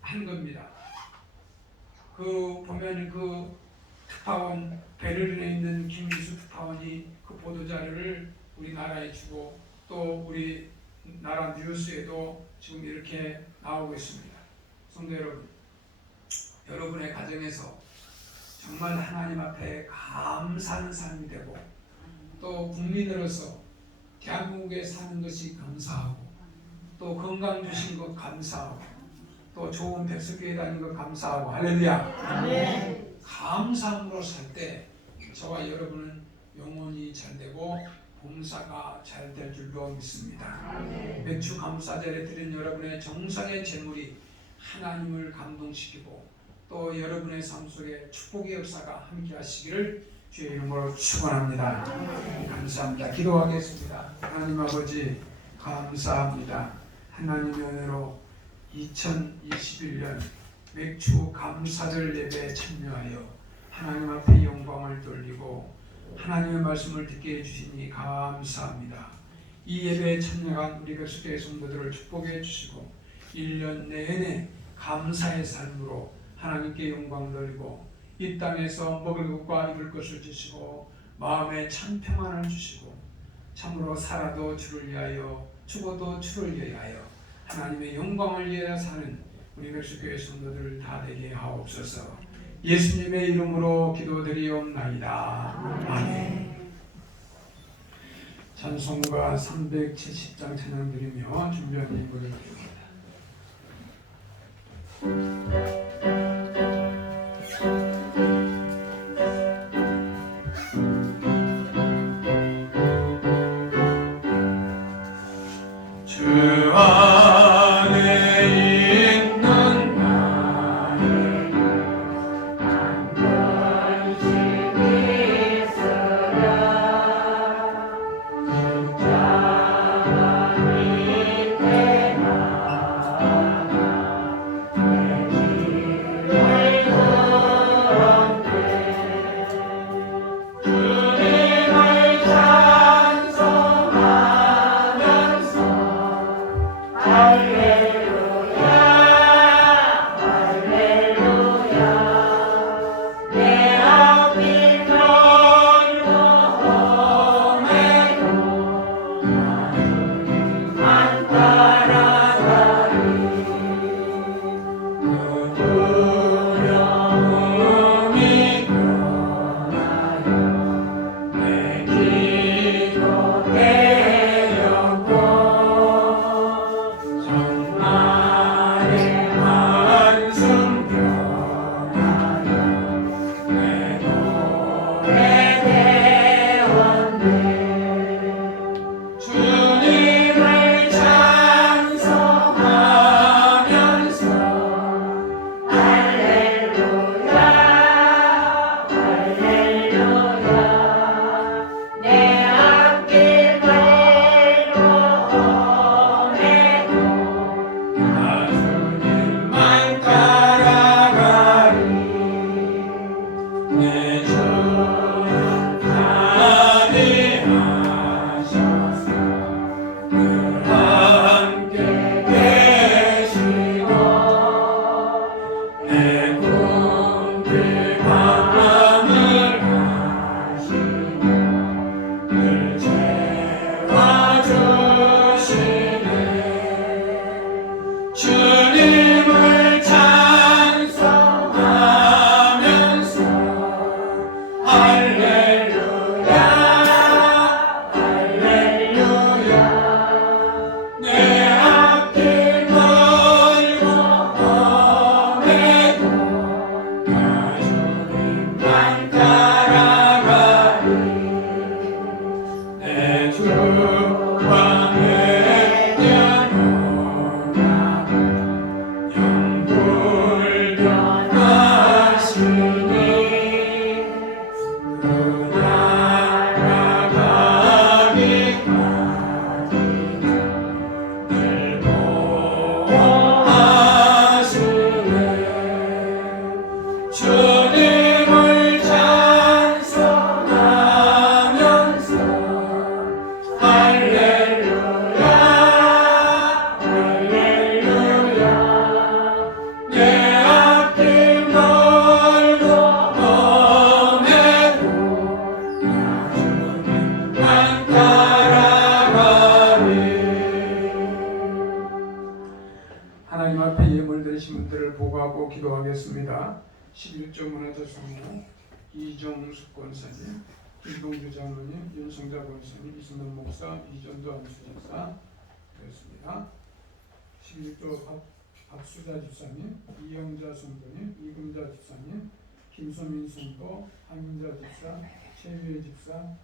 한 겁니다. 그 보면 그 특파원 베를린에 있는 김기수 특파원이 그 보도자료를 우리나라에 주고 또 우리 나라 뉴스에도 지금 이렇게 나오고 있습니다. 성도 여러분, 여러분의 가정에서 정말 하나님 앞에 감사하는 삶이 되고 또 국민으로서 대한민국에 사는 것이 감사하고 또 건강 주신 것 감사하고 또 좋은 백석교회 다니는 것 감사하고 할렐루야. 아멘. 감사함으로 살 때 저와 여러분은 영혼이 잘 되고 봉사가 잘 될 줄로 믿습니다. 아멘. 맥주 감사절에 드린 여러분의 정성의 제물이 하나님을 감동시키고 또 여러분의 삶 속에 축복의 역사가 함께 하시기를 주의 이름으로 축원합니다. 감사합니다. 기도하겠습니다. 하나님 아버지 감사합니다. 하나님의 은혜로 2021년 맥주 감사절 예배에 참여하여 하나님 앞에 영광을 돌리고 하나님의 말씀을 듣게 해주시니 감사합니다. 이 예배에 참여한 우리 백수교회 성도들을 축복해 주시고 1년 내내 감사의 삶으로 하나님께 영광 돌리고 이 땅에서 먹을 것과 입을 것을 주시고 마음에 참 평안을 주시고 참으로 살아도 주를 위하여 죽어도 주를 위하여 하나님의 영광을 위하여 사는 우리 백수교회 성도들 다 되게 하옵소서. 예수님의 이름으로 기도드리옵나이다. 아멘. 찬송가 370장 찬양 드리며 준비한 예물을 드립니다. 주 안에 있는 나를 안전히 있으라. 십자가 밑에 나가 내 하나님 앞에 예물 드리신 분들을 보고하고 기도하겠습니다. 11조 문화재 사무 이정숙 권사님, 김동주 장로님, 윤성자 권사님, 이순원 목사, 이전도 안수집사 되었습니다. 11조 박수자 집사님, 이영자 성도님, 이금자 집사님, 김소민 성도, 한민자 집사, 최유혜 집사,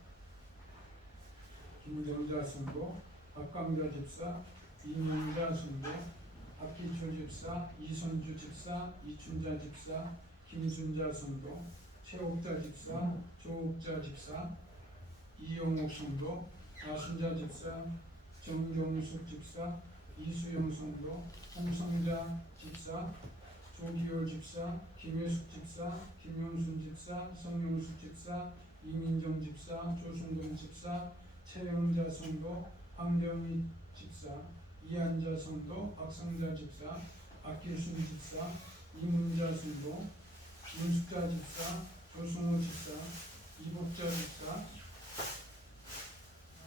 김정자 성도, 박강자 집사, 이명자 성도, 박기초 집사, 이선주 집사, 이춘자 집사, 김순자 성도, 최옥자 집사, 조옥자 집사, 이용옥 성도, 나순자 집사, 정경숙 집사, 이수영 성도, 홍성자 집사, 조기호 집사, 김혜숙 집사, 김용순 집사, 성용숙 집사, 이민정 집사, 조순동 집사, 최영자 성도, 황병희 집사, 이한자 성도, 박성자 집사, 박길순 집사, 이문자 성도, 윤숙자 집사, 조승호 집사, 이복자 집사,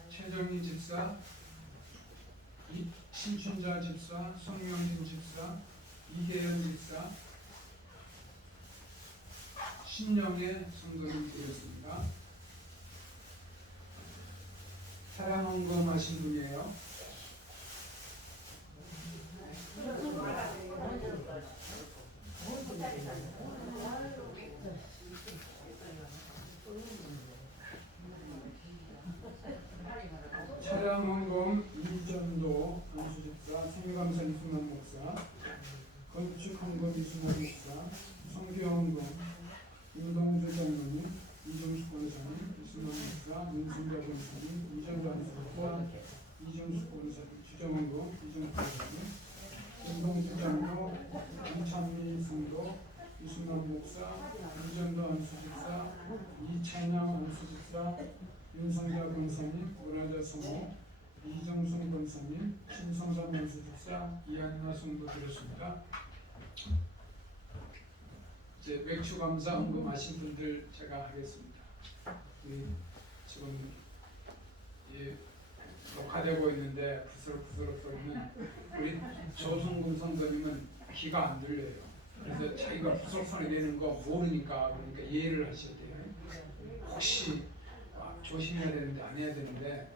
최정희 집사, 신춘자 집사, 성명진 집사, 이계현 집사, 신영의 성도님 되겠습니다. 사랑헌금하신 분이에요. 차량헌금 이전도 안수집사, 생감사 이순환 목사, 건축헌금 이순환 목사, 성교헌금 윤동주 장로님, 이정숙 권사님, 이순환 목사, 문순자 권사님, 이전도 안수집사, 이정숙 권사님, 주정헌금 이정숙 권사님, 윤동주 장로, 이찬미 성도, 이순환 목사, 이전도 안수집사, 이찬양 안수집사, 윤성자 권사님, 문화재 성모, 이정순 권사님, 신성삼 안수집사, 이한나 성도 드렸습니다. 이제 맥주 감사 헌금하신 분들 제가 하겠습니다. 지금 녹화되고 있는데 부스럭부스럭 소리는 우리 조성금 성도님은 귀가 안 들려요. 그래서 자기가 부스럭 소리 내는 거 모르니까 그러니까 이해를 하셔야 돼요. 혹시 조심해야 되는데 안 해야 되는데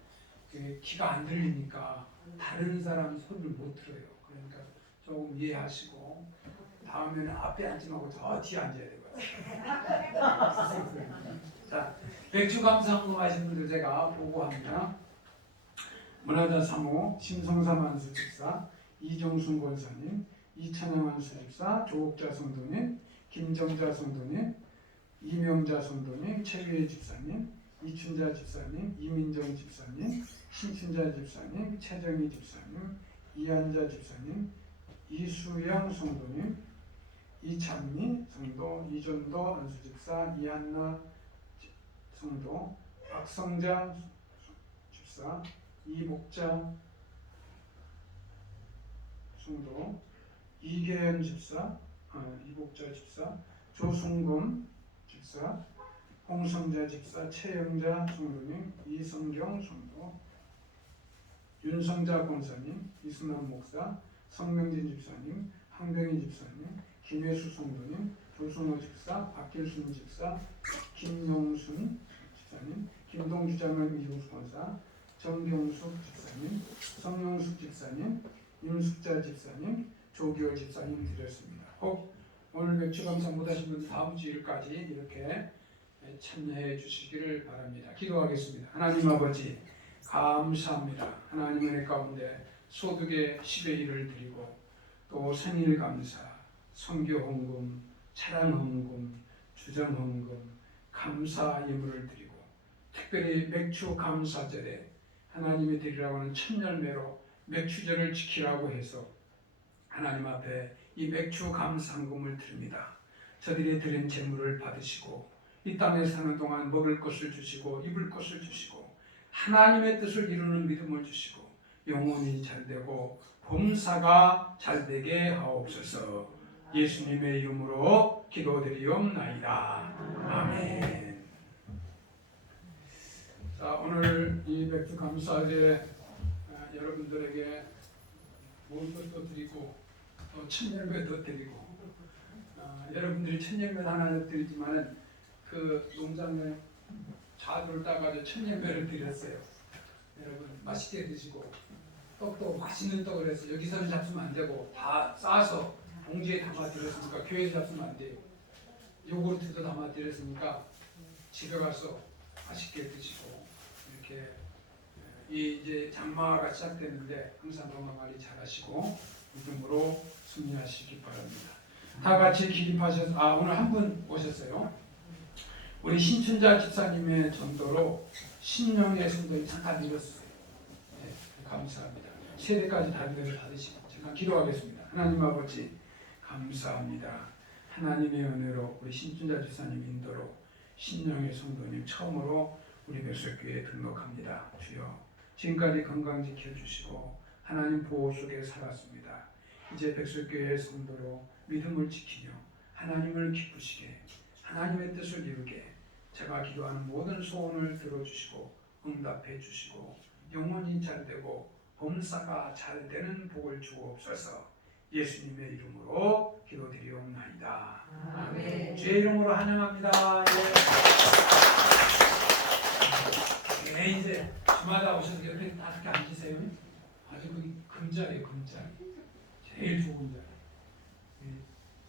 귀가 안 들리니까 다른 사람 소리를 못 들어요. 그러니까 조금 이해하시고 다음에는 앞에 앉지 말고 저 뒤에 앉아야 되거든요. 자, 맥주 감사 헌금하신 분들 제가 보고합니다. 문화재 사무 심성삼 안수집사, 이정순 권사님, 이찬영 안수집사, 조옥자 성도님, 김정자 성도님, 이명자 성도님, 최규혜 집사님, 이춘자 집사님, 이민정 집사님, 신춘자 집사님, 최정희 집사님, 이한자 집사님, 이수영 성도님, 이찬미 성도, 이전도 안수집사, 이한나 성도, 박성자 집사, 이복자 성도, 이계현 집사, 이복자 집사, 조승금 집사, 홍성자 집사, 최영자 성도님, 이성경 성도, 윤성자 권사님, 이순환 목사, 성명진 집사님, 한병희 집사님, 김혜수 성도님, 조승호 집사, 박길순 집사, 김용순 집사님, 김동주 장로님, 이종수 권사, 정경숙 집사님, 성용숙 집사님, 윤숙자 집사님, 조기호 집사님 드렸습니다. 꼭 오늘 맥주 감사 못하신 분들 다음 주일까지 이렇게 참여해 주시기를 바랍니다. 기도하겠습니다. 하나님 아버지 감사합니다. 하나님 은혜 가운데 소득의 10의 1을 드리고 또 생일 감사, 선교 헌금, 차량 헌금, 주정 헌금, 감사 예물을 드리고 특별히 맥주 감사절에 하나님이 드리라고 하는 천열매로 맥주절을 지키라고 해서 하나님 앞에 이 맥주 감사헌금을 드립니다. 저들이 드린 재물을 받으시고 이 땅에 사는 동안 먹을 것을 주시고 입을 것을 주시고 하나님의 뜻을 이루는 믿음을 주시고 영혼이 잘되고 범사가 잘되게 하옵소서. 예수님의 이름으로 기도드리옵나이다. 아멘. 자, 오늘 이 맥주 감사제 여러분들에게 모은 것도 드리고 또 천년배도 드리고 여러분들이 천년배 하나 드리지만은 그 농장에 자두를 따가지고 천년배를 드렸어요. 여러분 맛있게 드시고 떡도 맛있는 떡을 해서 여기서는 잡수면 안 되고 다 싸서 봉지에 담아 드렸으니까 교회에서 잡수면 안 돼요. 요구르트도 담아 드렸으니까 집에 가서 맛있게 드시고 이렇게 이제 장마가 시작되는데 항상 건강 관리 잘하시고 믿음으로 승리하시기 바랍니다. 다 같이 기립하셔서 오늘 한 분 오셨어요. 우리 신춘자 집사님의 전도로 신령의 성도를 잠깐 드렸어요. 네, 감사합니다. 세대까지 다 받으시고 잠깐 기도하겠습니다. 하나님 아버지 감사합니다. 하나님의 은혜로 우리 신춘자 집사님 인도로 신령의 성도님 처음으로 우리 백석교회에 등록합니다. 주여 지금까지 건강 지켜주시고 하나님 보호 속에 살았습니다. 이제 백석교회의 성도로 믿음을 지키며 하나님을 기쁘시게 하나님의 뜻을 이루게 제가 기도하는 모든 소원을 들어주시고 응답해 주시고 영혼이 잘되고 범사가 잘되는 복을 주옵소서. 예수님의 이름으로 기도드리옵나이다. 아멘. 주의 이름으로 환영합니다. 네, 이제 주마다 오셔서 옆에 다 이렇게 앉으세요. 아주 그 금자리에요, 금자리. 제일 좋은 자리.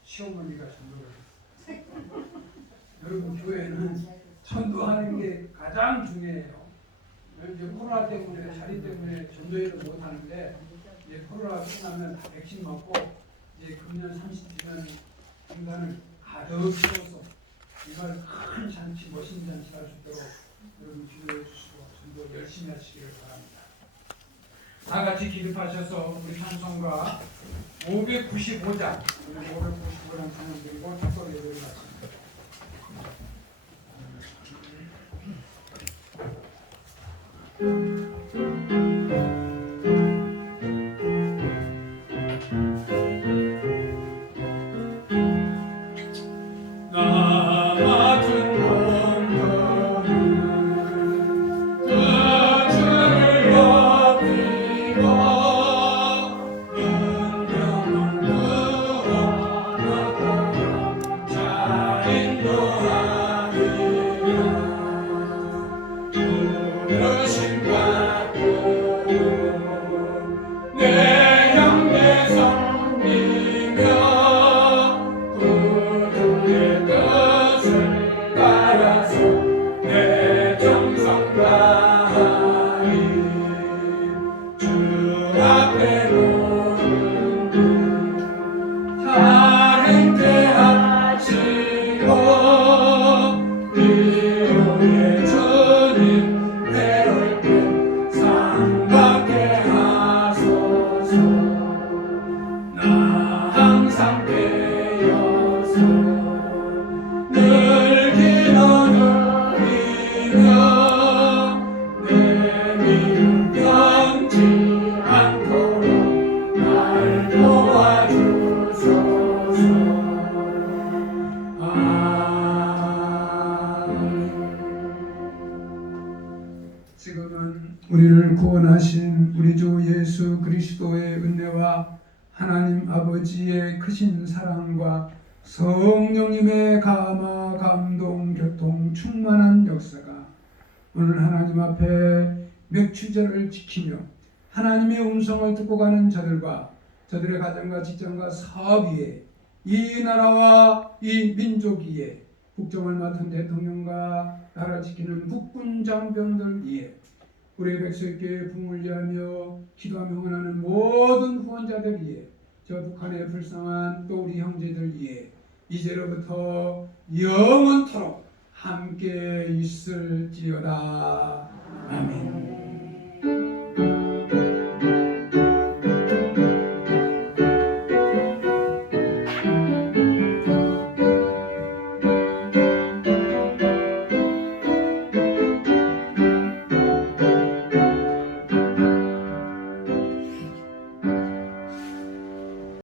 시어머니가 전도를 했어요. 여러분 교회는 전도하는 게 가장 중요해요. 이제 코로나 때문에 자리 때문에 전도회를 못 하는데 이제 코로나가 끝나면 다 백신 맞고 이제 금년 30주년 인간을 가득 채워서 이걸 큰 잔치, 멋진 잔치 할 수 있도록 여러분 기도해 주시고 전도 열심히 하시기를 바랍니다. 다 같이 기립하셔서 우리 찬송가 595장 찬양 드리고 작별 예배를 마칩니다. 우리를 구원하신 우리 주 예수 그리스도의 은혜와 하나님 아버지의 크신 사랑과 성령님의 감화, 감동, 교통, 충만한 역사가 오늘 하나님 앞에 맥추제를 지키며 하나님의 음성을 듣고 가는 저들과 저들의 가정과 직장과 사업 위에 이 나라와 이 민족 위에 국정을 맡은 대통령과 나라 지키는 국군 장병들 위에 우리 백성교회 부흥을 위하며 기도하며 응원하는 모든 후원자들 위해 저 북한의 불쌍한 또 우리 형제들 위해 이제로부터 영원토록 함께 있을지어다. 아멘.